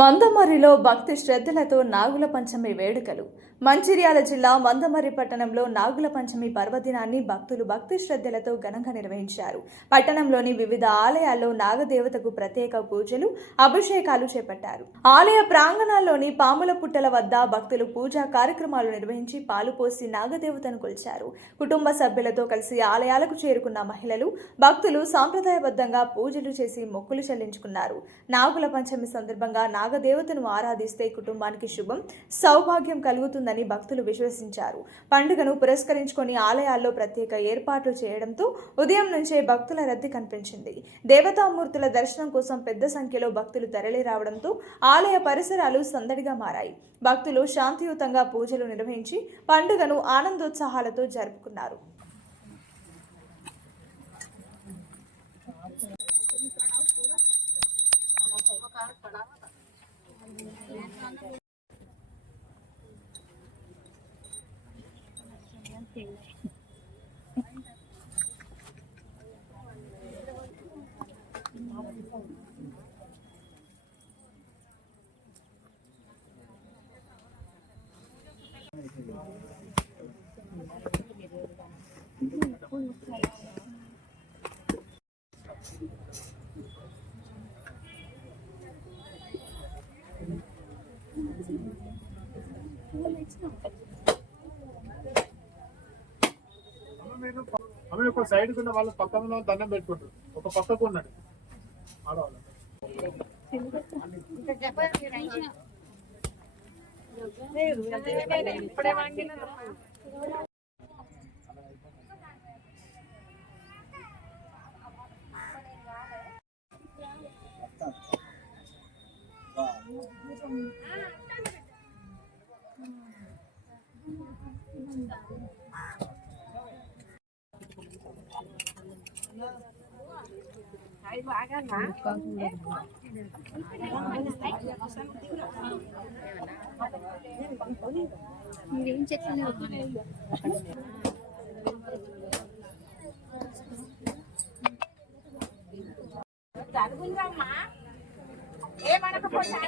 మందమర్రిలో భక్తి శ్రద్ధలతో నాగుల పంచమి వేడుకలు. మంచిర్యాల జిల్లా మందమర్రి పట్టణంలో నాగుల పంచమి పర్వదినాన్ని భక్తులు భక్తి శ్రద్ధలతో ఘనంగా నిర్వహించారు. పట్టణంలోని వివిధ ఆలయాల్లో నాగదేవతకు ప్రత్యేక పూజలు, అభిషేకాలు చేపట్టారు. ఆలయ ప్రాంగణాల్లోని పాముల పుట్టల వద్ద భక్తులు పూజా కార్యక్రమాలు నిర్వహించి పాలు పోసి నాగదేవతను కొలిచారు. కుటుంబ సభ్యులతో కలిసి ఆలయాలకు చేరుకున్న మహిళలు, భక్తులు సాంప్రదాయబద్ధంగా పూజలు చేసి మొక్కులు చెల్లించుకున్నారు. నాగుల పంచమి సందర్భంగా నాగదేవతను ఆరాధిస్తే కుటుంబానికి శుభం, సౌభాగ్యం కలుగుతుందని భక్తులు విశ్వసించారు. పండుగను పురస్కరించుకొని ఆలయాల్లో ప్రత్యేక ఏర్పాట్లు చేయడంతో ఉదయం నుంచే భక్తుల రద్దీ కనిపించింది. దేవతామూర్తుల దర్శనం కోసం పెద్ద సంఖ్యలో భక్తులు తరలి రావడంతో ఆలయ పరిసరాలు సందడిగా మారాయి. భక్తులు శాంతియుతంగా పూజలు నిర్వహించి పండుగను ఆనందోత్సాహాలతో జరుపుకున్నారు. ఆమె ఒక సైడ్ కింద వాళ్ళ పక్కన దండం పెట్టుకుంటారు, ఒక పక్కకు ఉన్నాడు ఆడవాళ్ళు. మీరేం చెప్పలేదు ఏమనకపోతే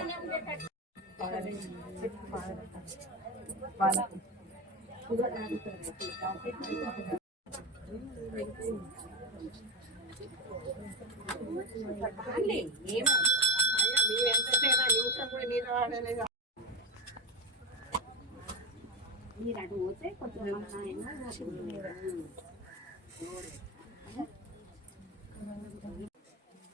మీరు అటు పోతే కొంచెం